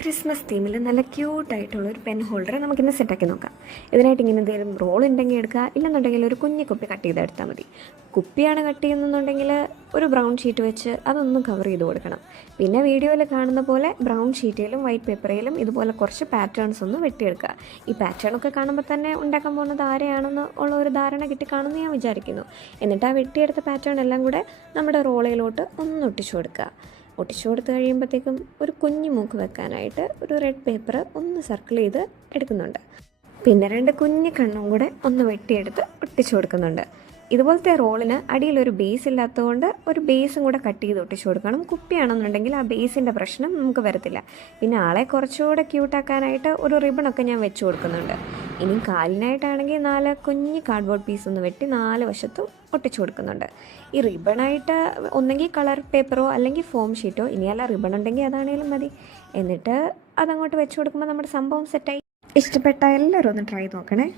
Christmas തീമിൽ നല്ല ക്യൂട്ടായിട്ടുള്ളൊരു pen holder നമുക്കിന്ന് സെറ്റാക്കി നോക്കാം. ഇതിനായിട്ട് ഇങ്ങനെ എന്തെങ്കിലും റോൾ ഉണ്ടെങ്കിൽ എടുക്കുക, ഇല്ലെന്നുണ്ടെങ്കിൽ ഒരു കുഞ്ഞു കുപ്പി കട്ട് ചെയ്തെടുത്താൽ മതി. കുപ്പിയാണ് കട്ട് ചെയ്യുന്നതെന്നുണ്ടെങ്കിൽ ഒരു ബ്രൗൺ ഷീറ്റ് വെച്ച് അതൊന്ന് കവർ ചെയ്ത് കൊടുക്കണം. പിന്നെ വീഡിയോയിൽ കാണുന്ന പോലെ ബ്രൗൺ ഷീറ്റിലും വൈറ്റ് പേപ്പറിലും ഇതുപോലെ കുറച്ച് പാറ്റേൺസ് ഒന്ന് വെട്ടിയെടുക്കുക. ഈ പാറ്റേണൊക്കെ കാണുമ്പോൾ തന്നെ ഉണ്ടാക്കാൻ പോകുന്നത് ആരെയാണെന്ന് ഉള്ള ഒരു ധാരണ കിട്ടിക്കാണെന്ന് ഞാൻ വിചാരിക്കുന്നു. എന്നിട്ട് ആ വെട്ടിയെടുത്ത പാറ്റേൺ എല്ലാം കൂടെ നമ്മുടെ റോളയിലോട്ട് ഒന്ന് ഒട്ടിച്ചു കൊടുക്കുക. ഒട്ടിച്ചു കൊടുത്ത് കഴിയുമ്പോഴത്തേക്കും ഒരു കുഞ്ഞു മൂക്ക് വെക്കാനായിട്ട് ഒരു റെഡ് പേപ്പർ ഒന്ന് സർക്കിൾ ചെയ്ത് എടുക്കുന്നുണ്ട്. പിന്നെ 2 കുഞ്ഞു കണ്ണും കൂടെ ഒന്ന് വെട്ടിയെടുത്ത് ഒട്ടിച്ചു കൊടുക്കുന്നുണ്ട്. ഇതുപോലത്തെ റോളിന് അടിയിലൊരു ബേസ് ഇല്ലാത്തതുകൊണ്ട് ഒരു ബേസും കൂടെ കട്ട് ചെയ്ത് ഒട്ടിച്ചു കൊടുക്കണം. കുപ്പിയാണെന്നുണ്ടെങ്കിൽ ആ ബേസിൻ്റെ പ്രശ്നം നമുക്ക് വരത്തില്ല. പിന്നെ ആളെ കുറച്ചുകൂടെ ക്യൂട്ടാക്കാനായിട്ട് ഒരു റിബണൊക്കെ ഞാൻ വെച്ച് കൊടുക്കുന്നുണ്ട്. ഇനി കാലിനായിട്ടാണെങ്കിൽ 4 കുഞ്ഞ് കാർഡ്ബോർഡ് പീസ് ഒന്ന് വെട്ടി 4 വശത്തും ഒട്ടിച്ചു കൊടുക്കുന്നുണ്ട്. ഈ റിബണായിട്ട് ഒന്നെങ്കിൽ കളർ പേപ്പറോ അല്ലെങ്കിൽ ഫോം ഷീറ്റോ, ഇനിയല്ല റിബൺ ഉണ്ടെങ്കിൽ അതാണേലും മതി. എന്നിട്ട് അതങ്ങോട്ട് വെച്ച് കൊടുക്കുമ്പോൾ നമ്മുടെ സംഭവം സെറ്റായി. ഇഷ്ടപ്പെട്ട എല്ലാവരും ഒന്ന് ട്രൈ നോക്കണേ.